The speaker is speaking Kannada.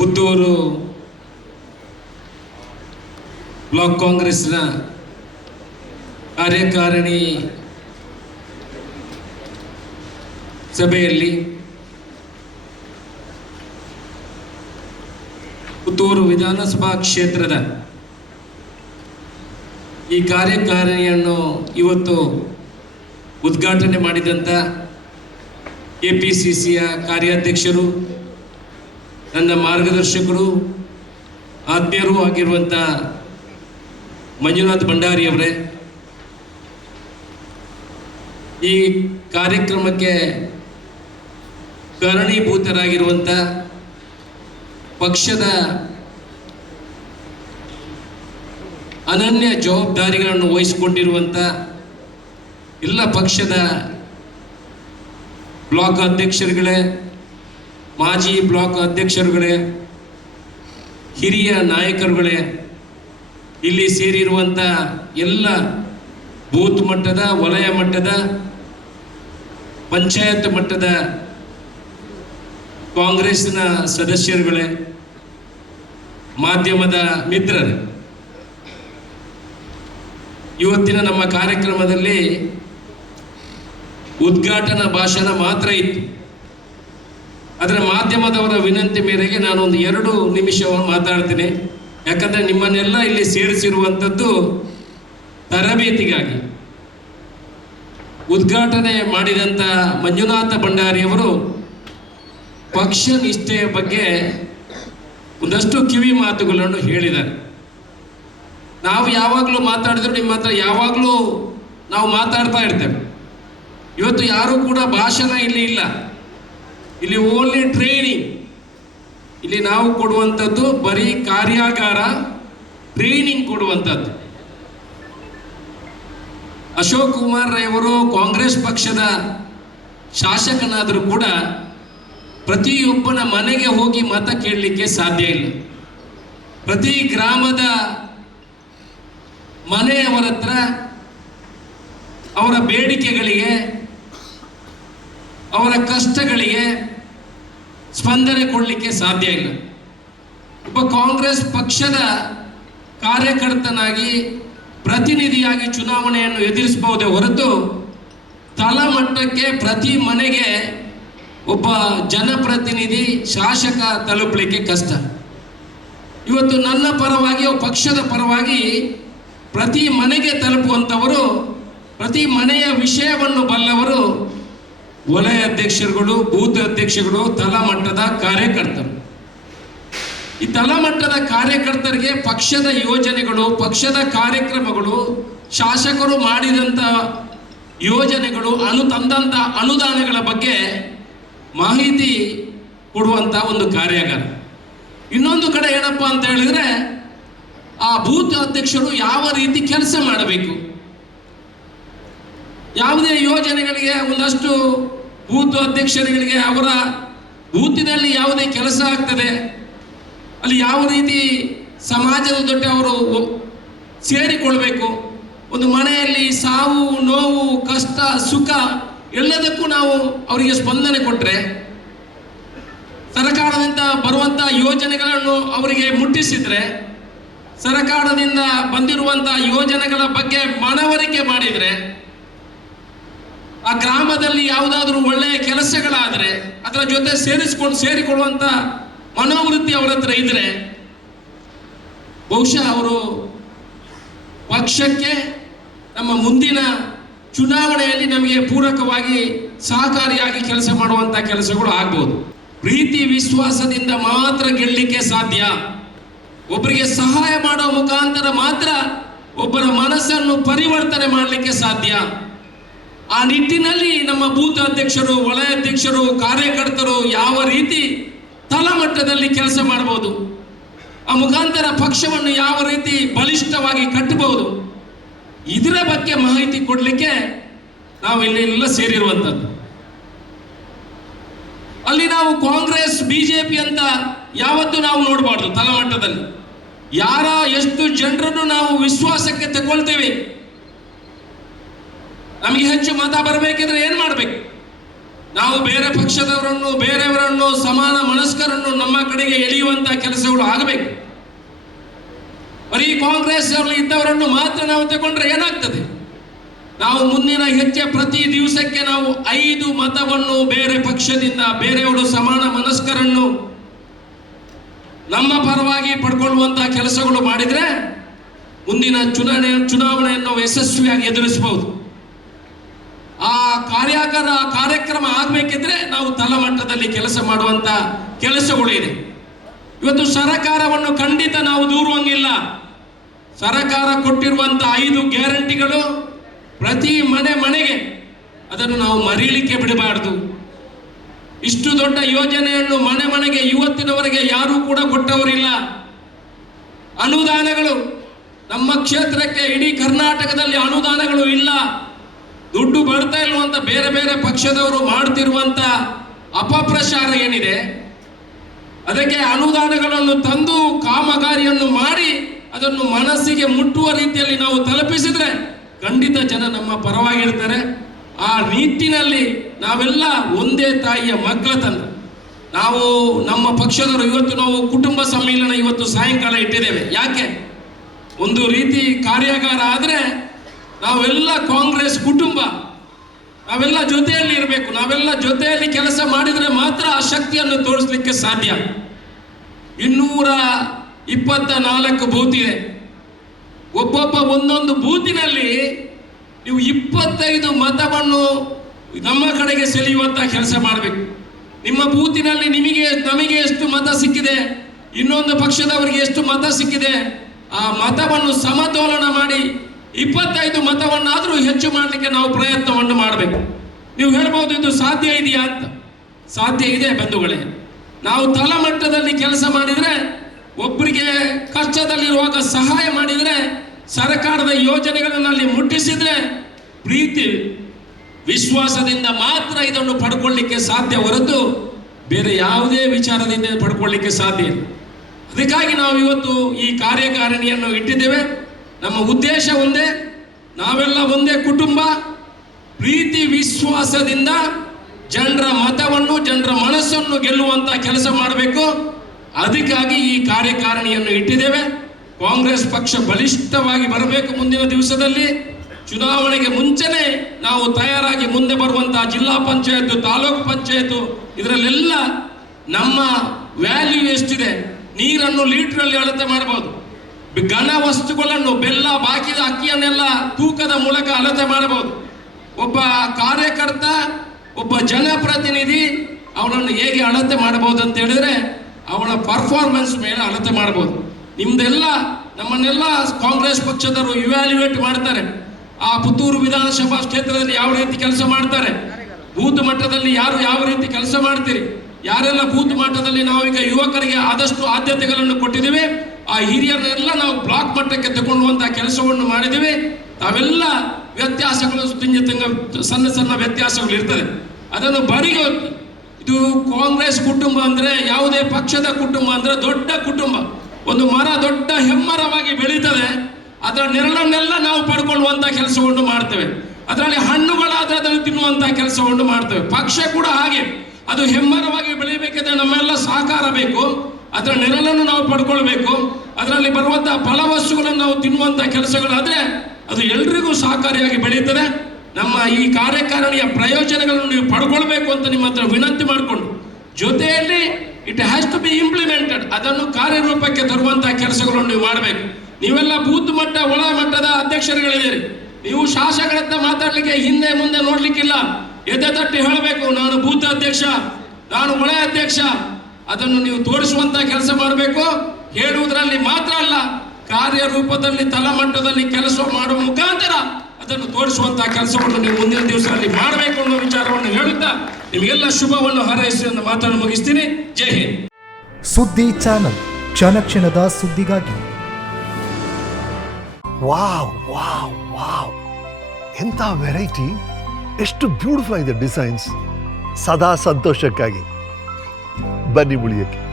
ಪುತ್ತೂರು ಬ್ಲಾಕ್ ಕಾಂಗ್ರೆಸ್ನ ಕಾರ್ಯಕಾರಿಣಿ ಸಭೆಯಲ್ಲಿ ಪುತ್ತೂರು ವಿಧಾನಸಭಾ ಕ್ಷೇತ್ರದ ಈ ಕಾರ್ಯಕಾರಿಣಿಯನ್ನು ಇವತ್ತು ಉದ್ಘಾಟನೆ ಮಾಡಿದಂಥ ಎ ಪಿ ಸಿ ಸಿಯ ಕಾರ್ಯಾಧ್ಯಕ್ಷರು ನನ್ನ ಮಾರ್ಗದರ್ಶಕರು, ಆತ್ಮೀಯರೂ ಆಗಿರುವಂಥ ಮಂಜುನಾಥ್ ಭಂಡಾರಿ ಅವರೇ, ಈ ಕಾರ್ಯಕ್ರಮಕ್ಕೆ ಕಾರಣೀಭೂತರಾಗಿರುವಂಥ ಪಕ್ಷದ ಅನನ್ಯ ಜವಾಬ್ದಾರಿಗಳನ್ನು ವಹಿಸಿಕೊಂಡಿರುವಂಥ ಎಲ್ಲ ಪಕ್ಷದ ಬ್ಲಾಕ್ ಅಧ್ಯಕ್ಷರುಗಳೇ ಮಾಜಿ ಬ್ಲಾಕ್ ಅಧ್ಯಕ್ಷರುಗಳೇ, ಹಿರಿಯ ನಾಯಕರುಗಳೇ, ಇಲ್ಲಿ ಸೇರಿರುವಂಥ ಎಲ್ಲ ಬೂತ್ ಮಟ್ಟದ, ವಲಯ ಮಟ್ಟದ, ಪಂಚಾಯತ್ ಮಟ್ಟದ ಕಾಂಗ್ರೆಸ್ನ ಸದಸ್ಯರುಗಳೇ, ಮಾಧ್ಯಮದ ಮಿತ್ರರೇ. ಇವತ್ತಿನ ನಮ್ಮ ಕಾರ್ಯಕ್ರಮದಲ್ಲಿ ಉದ್ಘಾಟನಾ ಭಾಷಣ ಮಾತ್ರ ಇತ್ತು. ಅದರ ಮಾಧ್ಯಮದವರ ವಿನಂತಿ ಮೇರೆಗೆ ನಾನು ಒಂದು ಎರಡು ನಿಮಿಷ ಮಾತಾಡ್ತೀನಿ. ಯಾಕಂದರೆ ನಿಮ್ಮನ್ನೆಲ್ಲ ಇಲ್ಲಿ ಸೇರಿಸಿರುವಂಥದ್ದು ತರಬೇತಿಗಾಗಿ. ಉದ್ಘಾಟನೆ ಮಾಡಿದಂಥ ಮಂಜುನಾಥ ಭಂಡಾರಿಯವರು ಪಕ್ಷ ನಿಷ್ಠೆಯ ಬಗ್ಗೆ ಒಂದಷ್ಟು ಕಿವಿ ಮಾತುಗಳನ್ನು ಹೇಳಿದ್ದಾರೆ. ನಾವು ಯಾವಾಗಲೂ ಮಾತಾಡಿದ್ರು ನಿಮ್ಮ ಹತ್ರ ಯಾವಾಗಲೂ ನಾವು ಮಾತಾಡ್ತಾ ಇರ್ತೇವೆ. ಇವತ್ತು ಯಾರೂ ಕೂಡ ಭಾಷಣ ಇಲ್ಲಿ ಇಲ್ಲ. ಇಲ್ಲಿ ಓನ್ಲಿ ಟ್ರೈನಿಂಗ್ ಇಲ್ಲಿ ನಾವು ಕೊಡುವಂಥದ್ದು ಬರೀ ಕಾರ್ಯಾಗಾರ ಟ್ರೈನಿಂಗ್ ಕೊಡುವಂಥದ್ದು. ಅಶೋಕ್ ಕುಮಾರ್ ರೈವರು ಕಾಂಗ್ರೆಸ್ ಪಕ್ಷದ ಶಾಸಕನಾದರೂ ಕೂಡ ಪ್ರತಿಯೊಬ್ಬನ ಮನೆಗೆ ಹೋಗಿ ಮತ ಕೇಳಲಿಕ್ಕೆ ಸಾಧ್ಯ ಇಲ್ಲ. ಪ್ರತಿ ಗ್ರಾಮದ ಮನೆಯವರ ಹತ್ರ ಅವರ ಬೇಡಿಕೆಗಳಿಗೆ, ಅವರ ಕಷ್ಟಗಳಿಗೆ ಸ್ಪಂದನೆ ಕೊಡಲಿಕ್ಕೆ ಸಾಧ್ಯ ಇಲ್ಲ. ಒಬ್ಬ ಕಾಂಗ್ರೆಸ್ ಪಕ್ಷದ ಕಾರ್ಯಕರ್ತನಾಗಿ ಪ್ರತಿನಿಧಿಯಾಗಿ ಚುನಾವಣೆಯನ್ನು ಎದುರಿಸಬಹುದೇ ಹೊರತು ತಳಮಟ್ಟಕ್ಕೆ ಪ್ರತಿ ಮನೆಗೆ ಒಬ್ಬ ಜನಪ್ರತಿನಿಧಿ ಶಾಸಕ ತಲುಪಲಿಕ್ಕೆ ಕಷ್ಟ. ಇವತ್ತು ನನ್ನ ಪರವಾಗಿ ಪಕ್ಷದ ಪರವಾಗಿ ಪ್ರತಿ ಮನೆಗೆ ತಲುಪುವಂಥವರು, ಪ್ರತಿ ಮನೆಯ ವಿಷಯವನ್ನು ಬಲ್ಲವರು ವಲಯ ಅಧ್ಯಕ್ಷರುಗಳು, ಬೂತ್ ಅಧ್ಯಕ್ಷರುಗಳು ತಳಮಟ್ಟದ ಕಾರ್ಯಕರ್ತರು. ಈ ತಳಮಟ್ಟದ ಕಾರ್ಯಕರ್ತರಿಗೆ ಪಕ್ಷದ ಯೋಜನೆಗಳು, ಪಕ್ಷದ ಕಾರ್ಯಕ್ರಮಗಳು, ಶಾಸಕರು ಮಾಡಿದಂಥ ಯೋಜನೆಗಳು ಅನು ತಂದಂಥ ಅನುದಾನಗಳ ಬಗ್ಗೆ ಮಾಹಿತಿ ಕೊಡುವಂಥ ಒಂದು ಕಾರ್ಯಾಗಾರ. ಇನ್ನೊಂದು ಕಡೆ ಏನಪ್ಪ ಅಂತ ಹೇಳಿದ್ರೆ, ಆ ಬೂತ್ ಅಧ್ಯಕ್ಷರು ಯಾವ ರೀತಿ ಕೆಲಸ ಮಾಡಬೇಕು? ಯಾವುದೇ ಯೋಜನೆಗಳಿಗೆ ಒಂದಷ್ಟು ಬೂತ್ ಅಧ್ಯಕ್ಷರುಗಳಿಗೆ ಅವರ ಬೂತಿನಲ್ಲಿ ಯಾವುದೇ ಕೆಲಸ ಆಗ್ತದೆ. ಅಲ್ಲಿ ಯಾವ ರೀತಿ ಸಮಾಜದ ಜೊತೆ ಅವರು ಸೇರಿಕೊಳ್ಬೇಕು. ಒಂದು ಮನೆಯಲ್ಲಿ ಸಾವು, ನೋವು, ಕಷ್ಟ, ಸುಖ ಎಲ್ಲದಕ್ಕೂ ನಾವು ಅವರಿಗೆ ಸ್ಪಂದನೆ ಕೊಟ್ಟರೆ ಸರ್ಕಾರದಿಂದ ಬರುವಂಥ ಯೋಜನೆಗಳನ್ನು ಅವರಿಗೆ ಮುಟ್ಟಿಸಿದ್ರೆ, ಸರ್ಕಾರದಿಂದ ಬಂದಿರುವಂಥ ಯೋಜನೆಗಳ ಬಗ್ಗೆ ಮನವರಿಕೆ ಮಾಡಿದರೆ ಆ ಗ್ರಾಮದಲ್ಲಿ ಯಾವುದಾದ್ರೂ ಒಳ್ಳೆಯ ಕೆಲಸಗಳಾದರೆ ಅದರ ಜೊತೆ ಸೇರಿಸ್ಕೊಂಡು ಸೇರಿಕೊಳ್ಳುವಂಥ ಮನೋವೃತ್ತಿ ಅವರ ಹತ್ರ ಇದ್ರೆ ಬಹುಶಃ ಅವರು ಪಕ್ಷಕ್ಕೆ ನಮ್ಮ ಮುಂದಿನ ಚುನಾವಣೆಯಲ್ಲಿ ನಮಗೆ ಪೂರಕವಾಗಿ ಸಹಕಾರಿಯಾಗಿ ಕೆಲಸ ಮಾಡುವಂಥ ಕೆಲಸಗಳು ಆಗ್ಬೋದು. ಪ್ರೀತಿ, ವಿಶ್ವಾಸದಿಂದ ಮಾತ್ರ ಗೆಲ್ಲಲಿಕ್ಕೆ ಸಾಧ್ಯ. ಒಬ್ಬರಿಗೆ ಸಹಾಯ ಮಾಡುವ ಮುಖಾಂತರ ಮಾತ್ರ ಒಬ್ಬರ ಮನಸ್ಸನ್ನು ಪರಿವರ್ತನೆ ಮಾಡಲಿಕ್ಕೆ ಸಾಧ್ಯ. ಆ ನಿಟ್ಟಿನಲ್ಲಿ ನಮ್ಮ ಬೂತ್ ಅಧ್ಯಕ್ಷರು, ವಲಯ ಅಧ್ಯಕ್ಷರು, ಕಾರ್ಯಕರ್ತರು ಯಾವ ರೀತಿ ತಳಮಟ್ಟದಲ್ಲಿ ಕೆಲಸ ಮಾಡಬಹುದು, ಆ ಮುಖಾಂತರ ಪಕ್ಷವನ್ನು ಯಾವ ರೀತಿ ಬಲಿಷ್ಠವಾಗಿ ಕಟ್ಟಬಹುದು, ಇದರ ಬಗ್ಗೆ ಮಾಹಿತಿ ಕೊಡಲಿಕ್ಕೆ ನಾವು ಇಲ್ಲಿ ಎಲ್ಲ ಸೇರಿರುವಂಥದ್ದು. ಅಲ್ಲಿ ನಾವು ಕಾಂಗ್ರೆಸ್, ಬಿಜೆಪಿ ಅಂತ ಯಾವತ್ತು ನಾವು ನೋಡಬಾರ್ದು ತಳಮಟ್ಟದಲ್ಲಿ. ಯಾರ ಎಷ್ಟು ಜನರನ್ನು ನಾವು ವಿಶ್ವಾಸಕ್ಕೆ ತಗೊಳ್ತೇವೆ ನಮಗೆ ಹೆಚ್ಚು ಮತ ಬರಬೇಕಿದ್ರೆ ಏನು ಮಾಡಬೇಕು? ನಾವು ಬೇರೆ ಪಕ್ಷದವರನ್ನು, ಬೇರೆಯವರನ್ನು, ಸಮಾನ ಮನಸ್ಕರನ್ನು ನಮ್ಮ ಕಡೆಗೆ ಎಳೆಯುವಂತ ಕೆಲಸಗಳು ಆಗಬೇಕು. ಬರೀ ಕಾಂಗ್ರೆಸ್ ಇದ್ದವರನ್ನು ಮಾತ್ರ ನಾವು ತಗೊಂಡ್ರೆ ಏನಾಗ್ತದೆ? ನಾವು ಮುಂದಿನ ಹೆಜ್ಜೆ ಪ್ರತಿ ದಿವಸಕ್ಕೆ ನಾವು ಐದು ಮತವನ್ನು ಬೇರೆ ಪಕ್ಷದಿಂದ, ಬೇರೆಯವರು ಸಮಾನ ಮನಸ್ಕರನ್ನು ನಮ್ಮ ಪರವಾಗಿ ಪಡ್ಕೊಳ್ಳುವಂತಹ ಕೆಲಸಗಳು ಮಾಡಿದ್ರೆ ಮುಂದಿನ ಚುನಾವಣೆ, ಚುನಾವಣೆಯನ್ನು ಯಶಸ್ವಿಯಾಗಿ ಎದುರಿಸಬಹುದು. ಕಾರ್ಯಾಗಾರ ಆ ಕಾರ್ಯಕ್ರಮ ಆಗಬೇಕಿದ್ರೆ ನಾವು ತಳಮಟ್ಟದಲ್ಲಿ ಕೆಲಸ ಮಾಡುವಂತ ಕೆಲಸಗಳು ಇದೆ. ಇವತ್ತು ಸರಕಾರವನ್ನು ಖಂಡಿತ ನಾವು ದೂರುವಂಗಿಲ್ಲ. ಸರಕಾರ ಕೊಟ್ಟಿರುವಂತ ಐದು ಗ್ಯಾರಂಟಿಗಳು ಪ್ರತಿ ಮನೆ ಮನೆಗೆ ಅದನ್ನು ನಾವು ಮರೀಲಿಕ್ಕೆ ಬಿಡಬಾರದು. ಇಷ್ಟು ದೊಡ್ಡ ಯೋಜನೆಯನ್ನು ಮನೆ ಮನೆಗೆ ಇವತ್ತಿನವರೆಗೆ ಯಾರೂ ಕೂಡ ಕೊಟ್ಟವರಿಲ್ಲ. ಅನುದಾನಗಳು ನಮ್ಮ ಕ್ಷೇತ್ರಕ್ಕೆ ಇಡೀ ಕರ್ನಾಟಕದಲ್ಲಿ ಅನುದಾನಗಳು ಇಲ್ಲ. ದುಡ್ಡು ಬರ್ತಾ ಇಲ್ವಂತ ಬೇರೆ ಬೇರೆ ಪಕ್ಷದವರು ಮಾಡ್ತಿರುವಂತ ಅಪಪ್ರಚಾರ ಏನಿದೆ? ಅದಕ್ಕೆ ಅನುದಾನಗಳನ್ನು ತಂದು ಕಾಮಗಾರಿಯನ್ನು ಮಾಡಿ ಅದನ್ನು ಮನಸ್ಸಿಗೆ ಮುಟ್ಟುವ ರೀತಿಯಲ್ಲಿ ನಾವು ತಲುಪಿಸಿದ್ರೆ ಖಂಡಿತ ಜನ ನಮ್ಮ ಪರವಾಗಿರ್ತಾರೆ. ಆ ನಿಟ್ಟಿನಲ್ಲಿ ನಾವೆಲ್ಲ ಒಂದೇ ತಾಯಿಯ ಮಕ್ಕಳ ತಂದೆ. ನಾವು ನಮ್ಮ ಪಕ್ಷದವರು ಇವತ್ತು ನಾವು ಕುಟುಂಬ ಸಮ್ಮೇಳನ ಇವತ್ತು ಸಾಯಂಕಾಲ ಇಟ್ಟಿದ್ದೇವೆ. ಯಾಕೆ? ಒಂದು ರೀತಿ ಕಾರ್ಯಾಗಾರ ಆದರೆ ನಾವೆಲ್ಲ ಕಾಂಗ್ರೆಸ್ ಕುಟುಂಬ. ನಾವೆಲ್ಲ ಜೊತೆಯಲ್ಲಿ ಇರಬೇಕು. ನಾವೆಲ್ಲ ಜೊತೆಯಲ್ಲಿ ಕೆಲಸ ಮಾಡಿದರೆ ಮಾತ್ರ ಆ ಶಕ್ತಿಯನ್ನು ತೋರಿಸಲಿಕ್ಕೆ ಸಾಧ್ಯ. ಇನ್ನೂರ ಇಪ್ಪತ್ತ ನಾಲ್ಕು ಬೂತ್ ಇದೆ. ಒಬ್ಬೊಬ್ಬ ಒಂದೊಂದು ಬೂತಿನಲ್ಲಿ ನೀವು ಇಪ್ಪತ್ತೈದು ಮತವನ್ನು ನಮ್ಮ ಕಡೆಗೆ ಸೆಳೆಯುವಂತ ಕೆಲಸ ಮಾಡಬೇಕು. ನಿಮ್ಮ ಬೂತಿನಲ್ಲಿ ನಿಮಗೆ, ನಮಗೆ ಎಷ್ಟು ಮತ ಸಿಕ್ಕಿದೆ, ಇನ್ನೊಂದು ಪಕ್ಷದವರಿಗೆ ಎಷ್ಟು ಮತ ಸಿಕ್ಕಿದೆ, ಆ ಮತವನ್ನು ಸಮತೋಲನ ಮಾಡಿ ಇಪ್ಪತ್ತೈದು ಮತವನ್ನಾದರೂ ಹೆಚ್ಚು ಮಾಡಲಿಕ್ಕೆ ನಾವು ಪ್ರಯತ್ನವನ್ನು ಮಾಡಬೇಕು. ನೀವು ಹೇಳ್ಬೋದು ಇದು ಸಾಧ್ಯ ಇದೆಯಾ ಅಂತ. ಸಾಧ್ಯ ಇದೆ ಬಂಧುಗಳೇ. ನಾವು ತಳಮಟ್ಟದಲ್ಲಿ ಕೆಲಸ ಮಾಡಿದರೆ ಒಬ್ಬರಿಗೆ ಕಷ್ಟದಲ್ಲಿರುವಾಗ ಸಹಾಯ ಮಾಡಿದರೆ, ಸರ್ಕಾರದ ಯೋಜನೆಗಳನ್ನು ಅಲ್ಲಿ ಮುಟ್ಟಿಸಿದ್ರೆ ಪ್ರೀತಿ, ವಿಶ್ವಾಸದಿಂದ ಮಾತ್ರ ಇದನ್ನು ಪಡ್ಕೊಳ್ಳಿಕ್ಕೆ ಸಾಧ್ಯ ಹೊರತು ಬೇರೆ ಯಾವುದೇ ವಿಚಾರದಿಂದ ಪಡ್ಕೊಳ್ಳಿಕ್ಕೆ ಸಾಧ್ಯ ಇಲ್ಲ. ಅದಕ್ಕಾಗಿ ನಾವು ಇವತ್ತು ಈ ಕಾರ್ಯಕಾರಿಣಿಯನ್ನು ಇಟ್ಟಿದ್ದೇವೆ. ನಮ್ಮ ಉದ್ದೇಶ ಒಂದೇ, ನಾವೆಲ್ಲ ಒಂದೇ ಕುಟುಂಬ, ಪ್ರೀತಿ ವಿಶ್ವಾಸದಿಂದ ಜನರ ಮತವನ್ನು, ಜನರ ಮನಸ್ಸನ್ನು ಗೆಲ್ಲುವಂತ ಕೆಲಸ ಮಾಡಬೇಕು. ಅದಕ್ಕಾಗಿ ಈ ಕಾರ್ಯಕಾರಿಣಿಯನ್ನು ಇಟ್ಟಿದ್ದೇವೆ. ಕಾಂಗ್ರೆಸ್ ಪಕ್ಷ ಬಲಿಷ್ಠವಾಗಿ ಬರಬೇಕು ಮುಂದಿನ ದಿವಸದಲ್ಲಿ. ಚುನಾವಣೆಗೆ ಮುಂಚೆನೆ ನಾವು ತಯಾರಾಗಿ ಮುಂದೆ ಬರುವಂತಹ ಜಿಲ್ಲಾ ಪಂಚಾಯತ್ ತಾಲೂಕು ಪಂಚಾಯತ್ ಇದರಲ್ಲೆಲ್ಲ ನಮ್ಮ ವ್ಯಾಲ್ಯೂ ಎಷ್ಟಿದೆ? ನೀರನ್ನು ಲೀಟ್ರಲ್ಲಿ ಅಳತೆ ಮಾಡಬಹುದು. ಘನ ವಸ್ತುಗಳನ್ನು ಬೆಲ್ಲ ಬಾಕಿದ ಅಕ್ಕಿಯನ್ನೆಲ್ಲ ತೂಕದ ಮೂಲಕ ಅಳತೆ ಮಾಡಬಹುದು. ಒಬ್ಬ ಕಾರ್ಯಕರ್ತ, ಒಬ್ಬ ಜನಪ್ರತಿನಿಧಿ ಅವನನ್ನು ಹೇಗೆ ಅಳತೆ ಮಾಡಬಹುದು ಅಂತ ಹೇಳಿದ್ರೆ ಅವನ ಪರ್ಫಾರ್ಮೆನ್ಸ್ ಮೇಲೆ ಅಳತೆ ಮಾಡಬಹುದು. ನಿಮ್ದೆಲ್ಲ, ನಮ್ಮನ್ನೆಲ್ಲ ಕಾಂಗ್ರೆಸ್ ಪಕ್ಷದವರು ಇವ್ಯಾಲ್ಯುಯೇಟ್ ಮಾಡ್ತಾರೆ. ಆ ಪುತ್ತೂರು ವಿಧಾನಸಭಾ ಕ್ಷೇತ್ರದಲ್ಲಿ ಯಾವ ರೀತಿ ಕೆಲಸ ಮಾಡ್ತಾರೆ? ಬೂತ್ ಮಟ್ಟದಲ್ಲಿ ಯಾರು ಯಾವ ರೀತಿ ಕೆಲಸ ಮಾಡ್ತೀರಿ? ಯಾರೆಲ್ಲ ಬೂತ್ ಮಟ್ಟದಲ್ಲಿ ನಾವೀಗ ಯುವಕರಿಗೆ ಆದಷ್ಟು ಆದ್ಯತೆಗಳನ್ನು ಕೊಟ್ಟಿದ್ದೇವೆ? ಆ ಹಿರಿಯರನ್ನೆಲ್ಲ ನಾವು ಬ್ಲಾಕ್ ಮಟ್ಟಕ್ಕೆ ತಗೊಳ್ಳುವಂತಹ ಕೆಲಸವನ್ನು ಮಾಡಿದ್ದೇವೆ. ತಾವೆಲ್ಲ ವ್ಯತ್ಯಾಸಗಳು ತಿಂಗ ಸಣ್ಣ ಸಣ್ಣ ವ್ಯತ್ಯಾಸಗಳು ಇರ್ತದೆ. ಅದನ್ನು ಬರಿಗೆ ಇದು ಕಾಂಗ್ರೆಸ್ ಕುಟುಂಬ ಅಂದ್ರೆ ಯಾವುದೇ ಪಕ್ಷದ ಕುಟುಂಬ ಅಂದ್ರೆ ದೊಡ್ಡ ಕುಟುಂಬ. ಒಂದು ಮರ ದೊಡ್ಡ ಹೆಮ್ಮರವಾಗಿ ಬೆಳೀತದೆ. ಅದರ ನೆರಳನ್ನೆಲ್ಲ ನಾವು ಪಡ್ಕೊಳ್ಳುವಂಥ ಕೆಲಸವನ್ನು ಮಾಡ್ತೇವೆ. ಅದರಲ್ಲಿ ಹಣ್ಣುಗಳಾದ್ರೆ ಅದನ್ನು ತಿನ್ನುವಂತ ಕೆಲಸವನ್ನು ಮಾಡ್ತೇವೆ. ಪಕ್ಷ ಕೂಡ ಹಾಗೆ. ಅದು ಹೆಮ್ಮರವಾಗಿ ಬೆಳೀಬೇಕಿದ್ರೆ ನಮ್ಮೆಲ್ಲ ಸಹಕಾರ ಬೇಕು. ಅದರ ನೆರಳನ್ನು ನಾವು ಪಡ್ಕೊಳ್ಬೇಕು. ಅದರಲ್ಲಿ ಬರುವಂತಹ ಫಲವಸ್ತುಗಳನ್ನು ನಾವು ತಿನ್ನುವಂತಹ ಕೆಲಸಗಳಾದ್ರೆ ಅದು ಎಲ್ರಿಗೂ ಸಹಕಾರಿಯಾಗಿ ಬೆಳೆಯುತ್ತದೆ. ನಮ್ಮ ಈ ಕಾರ್ಯಕಾರಿಣಿಯ ಪ್ರಯೋಜನಗಳನ್ನು ನೀವು ಪಡ್ಕೊಳ್ಬೇಕು ಅಂತ ನಿಮ್ಮ ಹತ್ರ ವಿನಂತಿ ಮಾಡಿಕೊಂಡು, ಜೊತೆಯಲ್ಲಿ it has to be implemented ಅದನ್ನು ಕಾರ್ಯರೂಪಕ್ಕೆ ತರುವಂತಹ ಕೆಲಸಗಳನ್ನು ನೀವು ಮಾಡಬೇಕು. ನೀವೆಲ್ಲ ಬೂತ್ ಮಟ್ಟ, ಒಳ ಮಟ್ಟದ ಅಧ್ಯಕ್ಷರುಗಳಿದ್ದೀರಿ. ನೀವು ಶಾಸಕರತ್ತ ಮಾತಾಡಲಿಕ್ಕೆ ಹಿಂದೆ ಮುಂದೆ ನೋಡ್ಲಿಕ್ಕಿಲ್ಲ. ಎದೆ ತಟ್ಟಿ ಹೇಳಬೇಕು, ನಾನು ಬೂತ್ ಅಧ್ಯಕ್ಷ, ನಾನು ಒಳ ಅಧ್ಯಕ್ಷ ಅದನ್ನು ನೀವು ತೋರಿಸುವಂತ ಕೆಲಸ ಮಾಡಬೇಕು. ಹೇಳುವುದರಲ್ಲಿ ಮಾತ್ರ ಅಲ್ಲ ಕಾರ್ಯರೂಪದಲ್ಲಿ ತಳಮಟ್ಟದಲ್ಲಿ ಕೆಲಸ ಮಾಡುವ ಮುಖಾಂತರ ಅದನ್ನು ತೋರಿಸುವಂತ ಕೆಲಸವನ್ನು ನೀವು ಮುಂದಿನ ದಿವಸದಲ್ಲಿ ಮಾಡಬೇಕು ಅನ್ನೋ ವಿಚಾರವನ್ನು ಹೇಳುತ್ತಾ ನಿಮಗೆಲ್ಲ ಶುಭವನ್ನು ಹಾರೈಸಿ ಎಂದು ಮಾತನ್ನು ಮುಗಿಸ್ತೀನಿ. ಜೈ ಹಿಂದ್. ಸುದ್ದಿ ಚಾನಲ್ ಕ್ಷಣ ಕ್ಷಣದ ಸುದ್ದಿಗಾಗಿ. Wow wow wow. ಎಂಥ ವೆರೈಟಿ. ಎಷ್ಟು ಬ್ಯೂಟಿಫುಲ್ ಇದೆ ಡಿಸೈನ್ಸ್. ಸದಾ ಸಂತೋಷಕ್ಕಾಗಿ. ബനി മുളിയേക്ക്